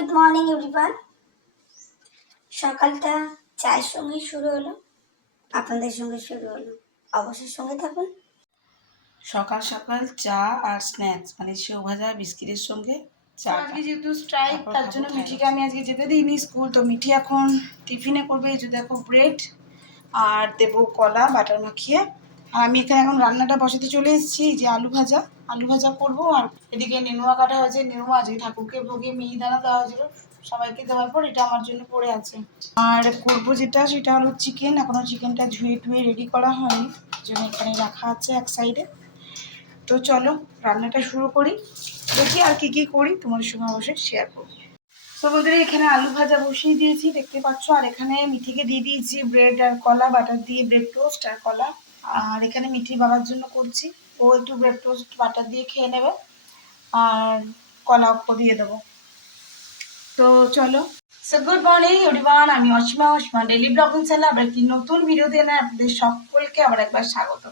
Good morning everyone. সকালটা চায়ের সঙ্গে শুরু হলো, আপনাদের সঙ্গে শুরু হলো। অবশ্যই সঙ্গে থাকুন। সকাল সকাল চা আর স্ন্যাক্স মানে সেও ভাজা বিস্কিটের সঙ্গে চা। আজকে যেহেতু স্ট্রাইক তার জন্য মিঠিকে আমি আজকে যেতে দিইনি স্কুল, তো মিঠি এখন টিফিনে করবে এই যে দেখো ব্রেড আর দেবো কলা বাটার মাখিয়ে। আর আমি এখানে এখন রান্নাটা বসাতে চলে এসেছি, যে আলু ভাজা করবো। আর এদিকে নেনুয়া কাটা হয়েছে, নেনুয়া আজকে ঠাকুরকে ভোগে মিহিদানা দেওয়া হয়েছিল, সবাইকে দেওয়ার পর এটা আমার জন্য পড়ে আছে। আর করবো যেটা সেটা হলো চিকেন। এখনো চিকেনটা ধুয়ে টুয়ে রেডি করা হয়নি, জন্য এখানে রাখা আছে এক সাইডে। তো চলো রান্নাটা শুরু করি, দেখি আর কি করি তোমাদের সঙ্গে অবশ্যই শেয়ার করবো। তো বন্ধুরা এখানে আলু ভাজা বসিয়ে দিয়েছি দেখতে পাচ্ছ, আর এখানে মিঠিকে দিয়ে দিয়েছি ব্রেড আর কলা, বাটার দিয়ে ব্রেড টোস্ট আর কলা। আর এখানে মিঠি বাবার জন্য করছি, ও একটু ব্রেড টোস্ট বাটার দিয়ে খেয়ে নেবে আর কলা ওকে দিয়ে দেবো। তো চলো। সো গুড মর্নিং এভরিওয়ান, আমি অসীমা ডেইলি ব্লগিং চ্যানেল আবার একটি নতুন ভিডিও দিয়ে আপনাদের সকলকে আবার একবার স্বাগত।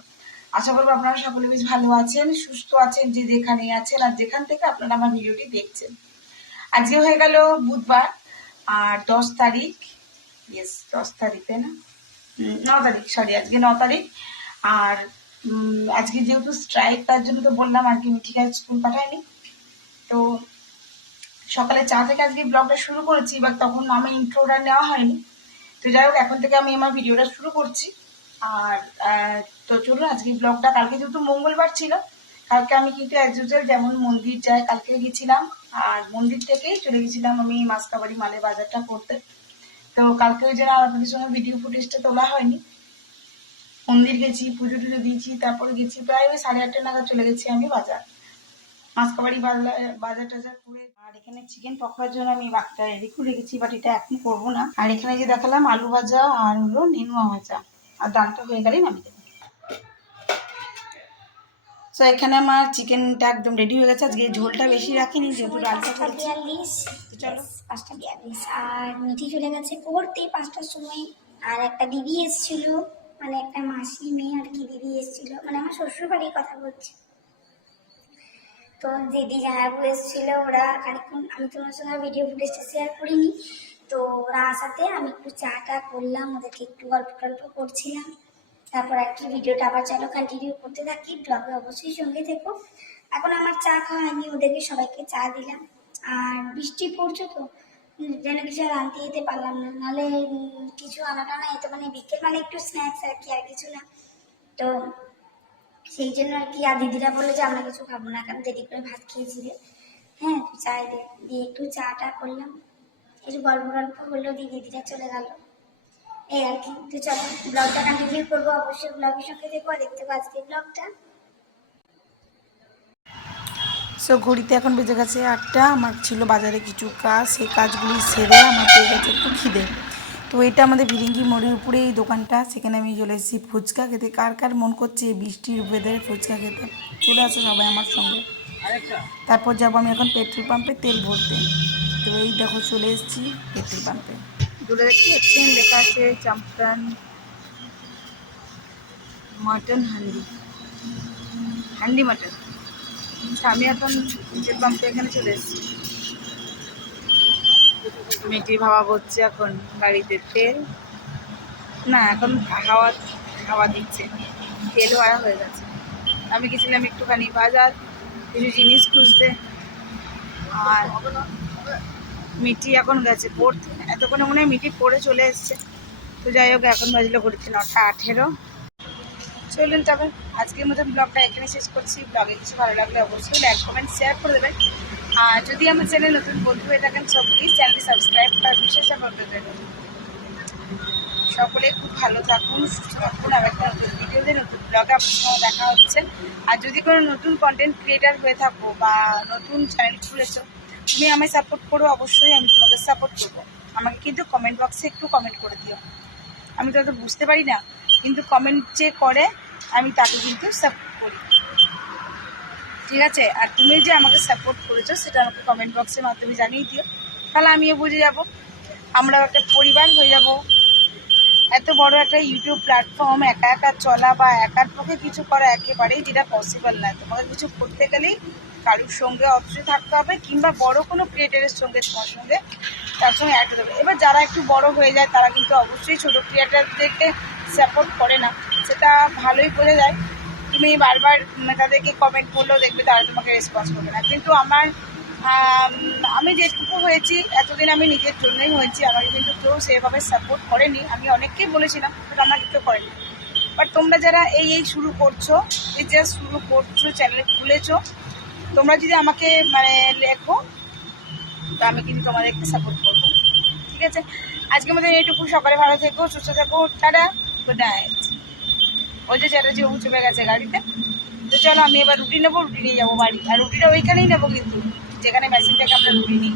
আশা করবো আপনারা সকলে বেশ ভালো আছেন, সুস্থ আছেন, যে যেখানে আছেন আর যেখান থেকে আপনারা আমার ভিডিওটি দেখছেন। আজকে হয়ে গেল বুধবার আর 10 তারিখ, ইয়েস 10 তারিখ তাই না, 9 তারিখ, সরি আজকে 9 তারিখ। আর আজকে যেহেতু স্ট্রাইক তার জন্য তো বললাম আর কি মিঠিকে স্কুল পাঠায়নি। তো সকালে চা থেকে আজকে ব্লগটা শুরু করেছি, বাট তখন আমার ইন্ট্রোটা নেওয়া হয়নি। তো যাই হোক এখন থেকে আমি আমার ভিডিওটা শুরু করছি। আর তো চলুন আজকে ব্লগটা, কালকে যেহেতু মঙ্গলবার ছিল, কালকে আমি কিন্তু অ্যাজ ইউজুয়াল যেমন মন্দির যাই কালকে গেছিলাম, আর মন্দির থেকেই চলে গেছিলাম আমি মাসকাবাড়ি মালের বাজারটা করতে। তো কালকে ওই জন্য আপনাদের সঙ্গে ভিডিও ফুটেজটা তোলা হয়নি। মন্দির গেছি, পুজো টুজো দিয়েছি, তারপরে গেছি প্রায় ওই 8:30 নাগাদ চলে গেছি আমি বাজার, মাসকাবাড়ি বাজার টাজার করে। আর এখানে চিকেন পকোড়ার জন্য আমি বাকিটা রেডি করে রেখেছি, বাট এটা এখন করবো না। আর এখানে যে দেখালাম আলু ভাজা আর হলো নেনুয়া ভাজা, আর ডালটা হয়ে গেলেই নামিয়ে দেবো। তো এখানে আমার চিকেনটা একদম রেডি হয়ে গেছে। আজকে ঝোলটা বেশি রাখিনি যেহেতু ডালটা করেছি। 5:42 আর মিঠি চলে গেছে পড়তে 5টার সময়। আর একটা দিদি এসেছিল, মানে একটা মাসি মেয়ে আর কি, দিদি এসেছিল, মানে আমার শ্বশুর বাড়ির কথা বলছি। তো দিদি জামাইবাবু এসেছিল, ওরা খানিক্ষণ, আমি তোমার সঙ্গে ভিডিও ফুটেজটা শেয়ার করিনি। তো ওরা আসাতে আমি একটু চাটা করলাম, ওদেরকে একটু গল্প টল্প করছিলাম। তারপর আর কি ভিডিওটা আবার চলো কন্টিনিউ করতে থাকি, ব্লগে অবশ্যই সঙ্গে থেকো। এখন আমার চা খাওয়া হয়নি, ওদেরকে সবাইকে চা দিলাম। আর বৃষ্টি পড়ছে তো যেন কিছু আর আনতে যেতে পারলাম না, নাহলে কিছু আনাটা না এত, মানে বিকেল মানে একটু স্ন্যাক্স আর কি, আর কিছু না। তো সেই জন্য আর কি, আর দিদিরা বললো যে আমরা কিছু খাবো না, কারণ দেরি করে ভাত খেয়েছিলে। হ্যাঁ, চাই দিয়ে একটু চাটা করলাম, একটু গল্প গল্প হলো, দিয়ে দিদিরা চলে গেল, এই আর কি। তো চলো ব্লগটা কন্টিনিউ করবো, অবশ্যই ব্লগের সঙ্গে দেখবো আর দেখতে পাবো আজকে ব্লগটা। সো ঘড়িতে এখন বেজে গেছে 8টা। আমার ছিল বাজারে কিছু কাজ, সেই কাজগুলি সেরে আমার পেয়ে গেছে একটু খিদে। তো এটা আমাদের ভিরিঙ্গি মোড়ের উপরে এই দোকানটা, সেখানে আমি চলে এসেছি ফুচকা খেতে। কার কার মন করছে বৃষ্টির ওয়েদারে ফুচকা খেতে, চলে আসে সবাই আমার সঙ্গে। তারপর যাবো আমি এখন পেট্রোল পাম্পে তেল ভরতে। তো এই দেখো চলে এসেছি পেট্রোল পাম্পে। দূরে দেখতে পাচ্ছেন লেখা আছে চাম্পান মাটন হান্ডি মাটন। আমি এখন পেট্রোল পাম্পে এখানে চলে এসেছি। মেয়েটি ভাবা করছে এখন গাড়িতে তেল না, এখন হাওয়া দিচ্ছে, তেল ভরা হয়ে গেছে। আমি গেছিলাম একটুখানি বাজার কিছু জিনিস খুঁজতে, আর মিটি এখন গেছে পড়তে। এতক্ষণে মনে হয় মিটি পড়ে চলে এসছে। তো যাই হোক এখন বাজলো ঘুরছে 9:18। চলুন তবে আজকের মতন ব্লগটা এখানে শেষ করছি। ব্লগে কিছু ভালো লাগলে অবশ্যই লাইক কমেন্ট শেয়ার করে দেবেন। আর যদি আমার চ্যানেল নতুন বন্ধু হয়ে থাকেন সব প্লিজ চ্যানেলটি সাবস্ক্রাইব করার বিশেষ করে দেবেন। সকলে খুব ভালো থাকুন, সুস্থ থাকুন। আবার একটা নতুন ভিডিওতে নতুন ব্লগে আপনার সঙ্গে দেখা হচ্ছে। আর যদি কোনো নতুন কন্টেন্ট ক্রিয়েটার হয়ে থাকো বা নতুন চ্যানেল খুলেছো, তুমি আমায় সাপোর্ট করো, অবশ্যই আমি তোমাকে সাপোর্ট করবো। আমাকে কিন্তু কমেন্ট বক্সে একটু কমেন্ট করে দিও। আমি তো বুঝতে পারি না, কিন্তু কমেন্ট যে করে আমি তাকে কিন্তু সাপোর্ট করি, ঠিক আছে? আর তুমি যে আমাকে সাপোর্ট করেছো সেটা আমাকে কমেন্ট বক্সের মাধ্যমে জানিয়ে দিও, তাহলে আমিও বুঝে যাব, আমরাও একটা পরিবার হয়ে যাব। এত বড় একটা ইউটিউব প্ল্যাটফর্ম একা একা চলা বা একার পক্ষে কিছু করা একেবারেই যেটা পসিবল না। তোমাকে কিছু করতে গেলেই কারুর সঙ্গে অবশ্যই থাকতে হবে, কিংবা বড় কোনো ক্রিয়েটারের সঙ্গে তোমার সঙ্গে তার সঙ্গে অ্যাড হতে হবে। এবার যারা একটু বড় হয়ে যায় তারা কিন্তু অবশ্যই ছোটো ক্রিয়েটারদেরকে সাপোর্ট করে না, সেটা ভালোই বোঝা যায়। তুমি বারবার তাদেরকে কমেন্ট করলেও দেখবে তারা তোমাকে রেসপন্স করবে না। কিন্তু আমি যেটুকু হয়েছি এতদিন আমি নিজের জন্যই হয়েছি, আমাকে কিন্তু কেউ সেভাবে সাপোর্ট করেনি। আমি অনেককেই বলেছিলাম, বাট আমাকে কেউ করেনি। বাট তোমরা যারা এই শুরু করছো, এই জাস্ট শুরু করছো, চ্যানেল খুলেছো, তোমরা যদি আমাকে মানে লেখো তো আমি কিন্তু তোমাদেরকে সাপোর্ট করবো, ঠিক আছে? আজকের মধ্যে এইটুকু। সকালে ভালো থেকো, সুস্থ থেকো, টাটা, গুড নাইট। ওই যে চ্যাটার্জি বাবু চলে গেছে গাড়িতে। তো চলো আমি এবার রুটি নেবো, রুটি নিয়ে যাবো বাড়ি। আর রুটিটা ওইখানেই নেবো কিন্তু যেখানে মেশিন থেকে আমরা রুটি নিই।